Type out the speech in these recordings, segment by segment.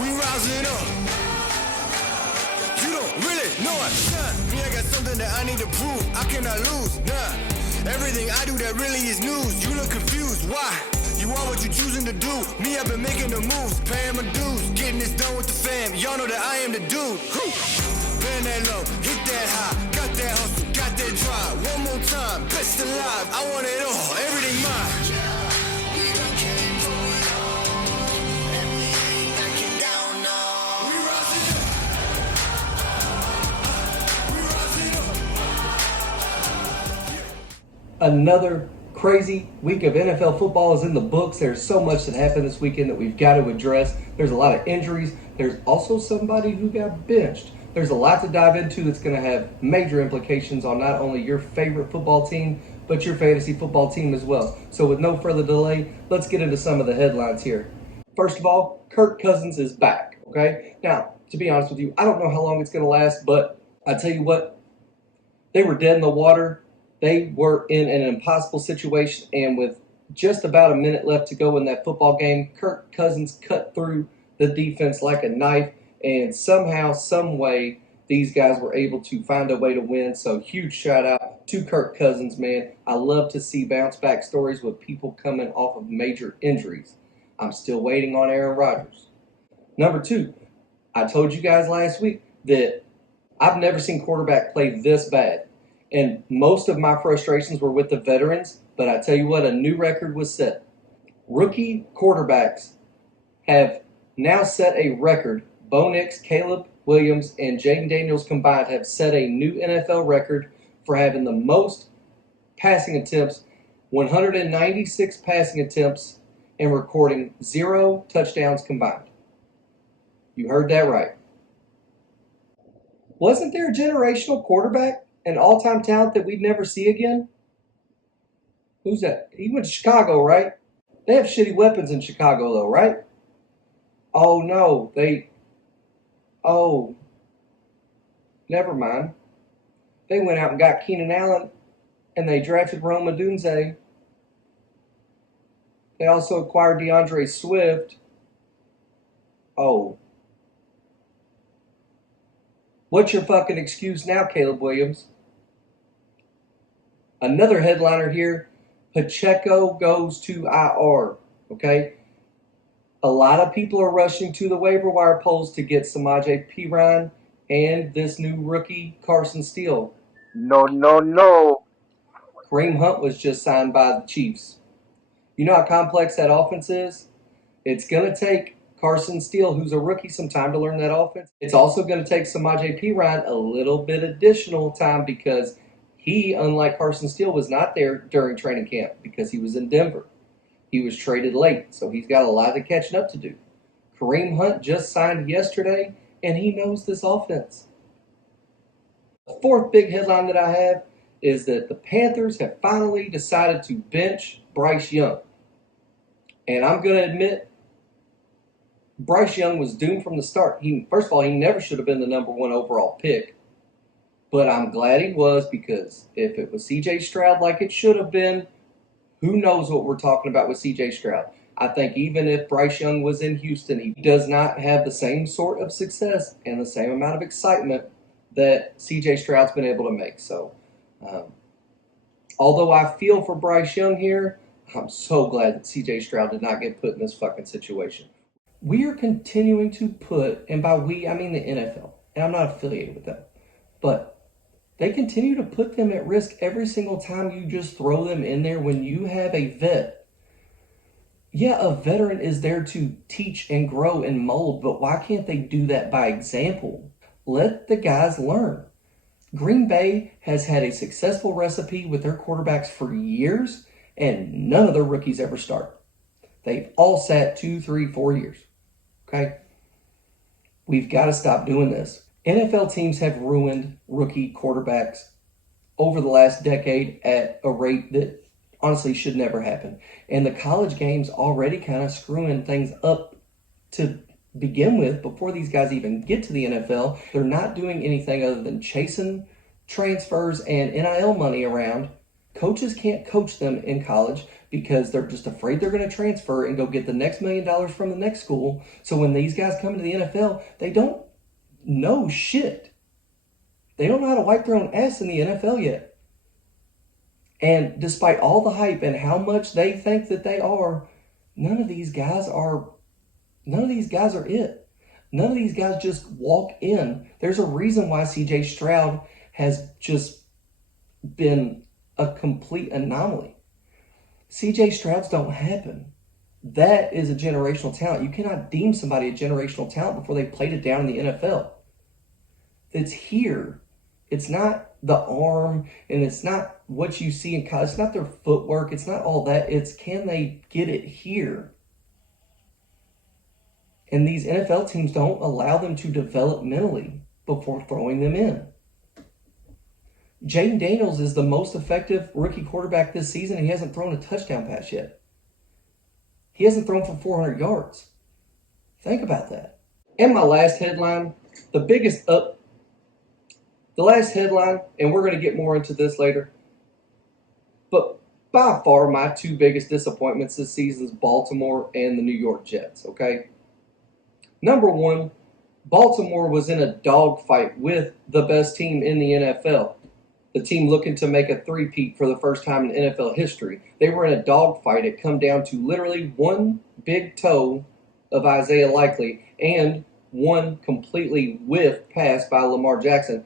We rising up. You don't really know it. Me, I got something that I need to prove. I cannot lose. Nah. Everything I do that really is news. You look confused. Why? You are what you choosing to do. Me, I've been making the moves, paying my dues, getting this done with the fam. Y'all know that I am the dude. Bend that low, hit that high, got that hustle, got that drive. One more time, best alive. I want it all, everything mine. We done came for it all, and we ain't backing down, no. We rising up. We rising up. Another crazy week of NFL football is in the books. There's so much that happened this weekend that we've got to address. There's a lot of injuries. There's also somebody who got benched. There's a lot to dive into that's going to have major implications on not only your favorite football team, but your fantasy football team as well. So with no further delay, let's get into some of the headlines here. First of all, Kirk Cousins is back, okay? Now, to be honest with you, I don't know how long it's going to last, but I tell you what, they were dead in the water. They were in an impossible situation, and with just about a minute left to go in that football game, Kirk Cousins cut through the defense like a knife, and somehow, some way, these guys were able to find a way to win. So huge shout out to Kirk Cousins, man. I love to see bounce back stories with people coming off of major injuries. I'm still waiting on Aaron Rodgers. Number two, I told you guys last week that I've never seen quarterback play this bad. And most of my frustrations were with the veterans, but I tell you what, a new record was set. Rookie quarterbacks have now set a record. Bo Nix, Caleb Williams, and Jaden Daniels combined have set a new NFL record for having the most passing attempts, 196 passing attempts, and recording 0 touchdowns combined. You heard that right. Wasn't there a generational quarterback, an all-time talent that we'd never see again? Who's that? He went to Chicago, right? They have shitty weapons in Chicago, though, right? Oh, no, Oh, never mind. They went out and got Keenan Allen, and they drafted Rome Odunze. They also acquired DeAndre Swift. Oh. What's your fucking excuse now, Caleb Williams? Another headliner here, Pacheco goes to IR, okay? A lot of people are rushing to the waiver wire polls to get Samaje Perine and this new rookie, Carson Steele. No. Kareem Hunt was just signed by the Chiefs. You know how complex that offense is? It's going to take Carson Steele, who's a rookie, some time to learn that offense. It's also going to take Samaje Perine a little bit additional time because he, unlike Carson Steele, was not there during training camp because he was in Denver. He was traded late, so he's got a lot of catching up to do. Kareem Hunt just signed yesterday, and he knows this offense. The fourth big headline that I have is that the Panthers have finally decided to bench Bryce Young. And I'm going to admit, Bryce Young was doomed from the start. First of all, he never should have been the number 1 overall pick. But I'm glad he was because if it was C.J. Stroud like it should have been, who knows what we're talking about with C.J. Stroud. I think even if Bryce Young was in Houston, he does not have the same sort of success and the same amount of excitement that C.J. Stroud's been able to make. So, although I feel for Bryce Young here, I'm so glad that C.J. Stroud did not get put in this fucking situation. We are continuing to put, and by we, I mean the NFL, and I'm not affiliated with them, but they continue to put them at risk every single time you just throw them in there when you have a vet. Yeah, a veteran is there to teach and grow and mold, but why can't they do that by example? Let the guys learn. Green Bay has had a successful recipe with their quarterbacks for years, and none of their rookies ever start. They've all sat 2, 3, 4 years. Okay? We've got to stop doing this. NFL teams have ruined rookie quarterbacks over the last decade at a rate that honestly should never happen. And the college game's already kind of screwing things up to begin with before these guys even get to the NFL. They're not doing anything other than chasing transfers and NIL money around. Coaches can't coach them in college because they're just afraid they're going to transfer and go get the next $1 million from the next school. So when these guys come to the NFL, they don't know shit. They don't know how to wipe their own ass in the NFL yet. And despite all the hype and how much they think that they are, none of these guys are it. None of these guys just walk in. There's a reason why CJ Stroud has just been a complete anomaly. CJ Strouds don't happen. That is a generational talent. You cannot deem somebody a generational talent before they played it down in the NFL. It's here. It's not the arm, and it's not what you see in college. It's not their footwork. It's not all that. It's can they get it here? And these NFL teams don't allow them to develop mentally before throwing them in. Jaden Daniels is the most effective rookie quarterback this season, and he hasn't thrown a touchdown pass yet. He hasn't thrown for 400 yards. Think about that. And my last headline, the last headline, and we're going to get more into this later, but by far my two biggest disappointments this season is Baltimore and the New York Jets, okay? Number one, Baltimore was in a dogfight with the best team in the NFL. The team looking to make a three-peat for the first time in NFL history. They were in a dogfight. It come down to literally one big toe of Isaiah Likely and one completely whiffed pass by Lamar Jackson.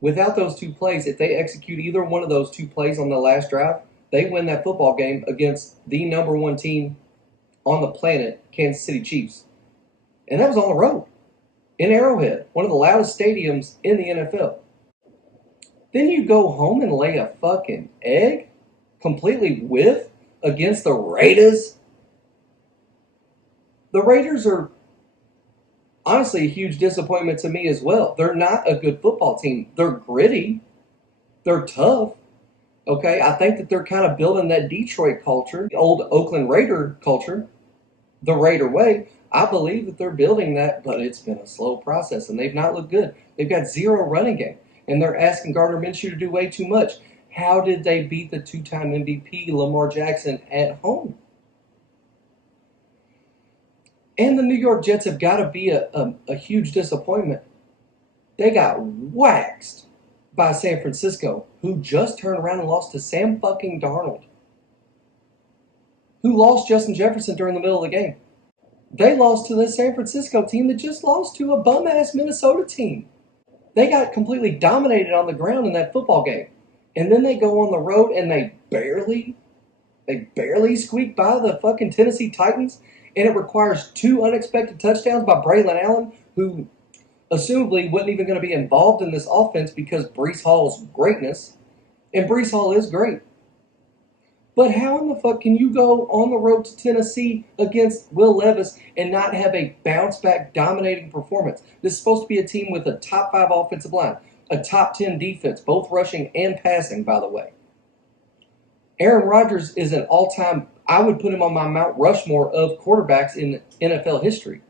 Without those two plays, if they execute either one of those two plays on the last drive, they win that football game against the number one team on the planet, Kansas City Chiefs. And that was on the road in Arrowhead, one of the loudest stadiums in the NFL. Then you go home and lay a fucking egg, completely whiff against the Raiders. The Raiders are honestly a huge disappointment to me as well. They're not a good football team. They're gritty. They're tough. Okay, I think that they're kind of building that Detroit culture, the old Oakland Raider culture, the Raider way. I believe that they're building that, but it's been a slow process, and they've not looked good. They've got zero running game, and they're asking Gardner Minshew to do way too much. How did they beat the two-time MVP Lamar Jackson at home? And the New York Jets have got to be a huge disappointment. They got waxed by San Francisco, who just turned around and lost to Sam fucking Darnold, who lost Justin Jefferson during the middle of the game. They lost to the San Francisco team that just lost to a bum-ass Minnesota team. They got completely dominated on the ground in that football game. And then they go on the road and they barely squeak by the fucking Tennessee Titans. And it requires two unexpected touchdowns by Braylon Allen, who assumably wasn't even going to be involved in this offense because Breece Hall's greatness. And Breece Hall is great. But how in the fuck can you go on the road to Tennessee against Will Levis and not have a bounce-back dominating performance? This is supposed to be a team with a top 5 offensive line, a top 10 defense, both rushing and passing, by the way. Aaron Rodgers is an all-time, I would put him on my Mount Rushmore of quarterbacks in NFL history.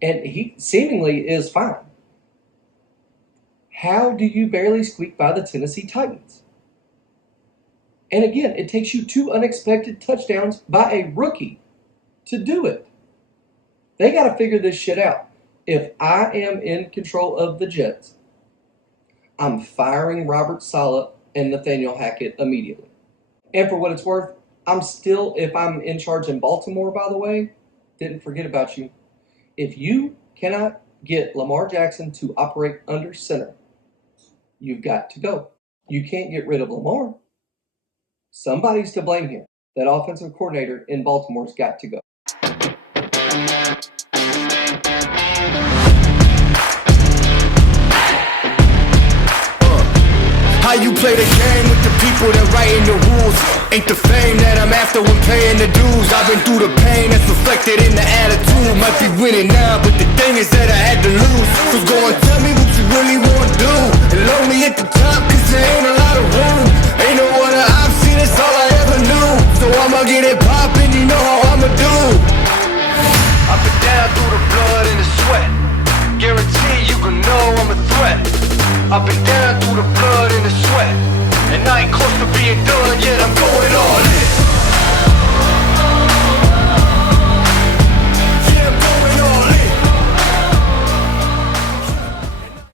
And he seemingly is fine. How do you barely squeak by the Tennessee Titans? And again, it takes you 2 unexpected touchdowns by a rookie to do it. They got to figure this shit out. If I am in control of the Jets, I'm firing Robert Saleh and Nathaniel Hackett immediately. And for what it's worth, I'm still, if I'm in charge in Baltimore, by the way, didn't forget about you. If you cannot get Lamar Jackson to operate under center, you've got to go. You can't get rid of Lamar. Somebody's to blame here. That offensive coordinator in Baltimore's got to go. How you play the game with the people that writing the rules? Ain't the fame that I'm after when paying the dues. I've been through the pain that's reflected in the attitude. Might be winning now, but the thing is that I had to lose. So go and tell me what you really want to do. And lonely at the top, cause there ain't a lot of room. Ain't no other option, that's all I ever knew. So I'ma get it poppin', you know how I'ma do. I've been down through the blood and the sweat. Guarantee you can know I'm a threat. I've been down through the blood.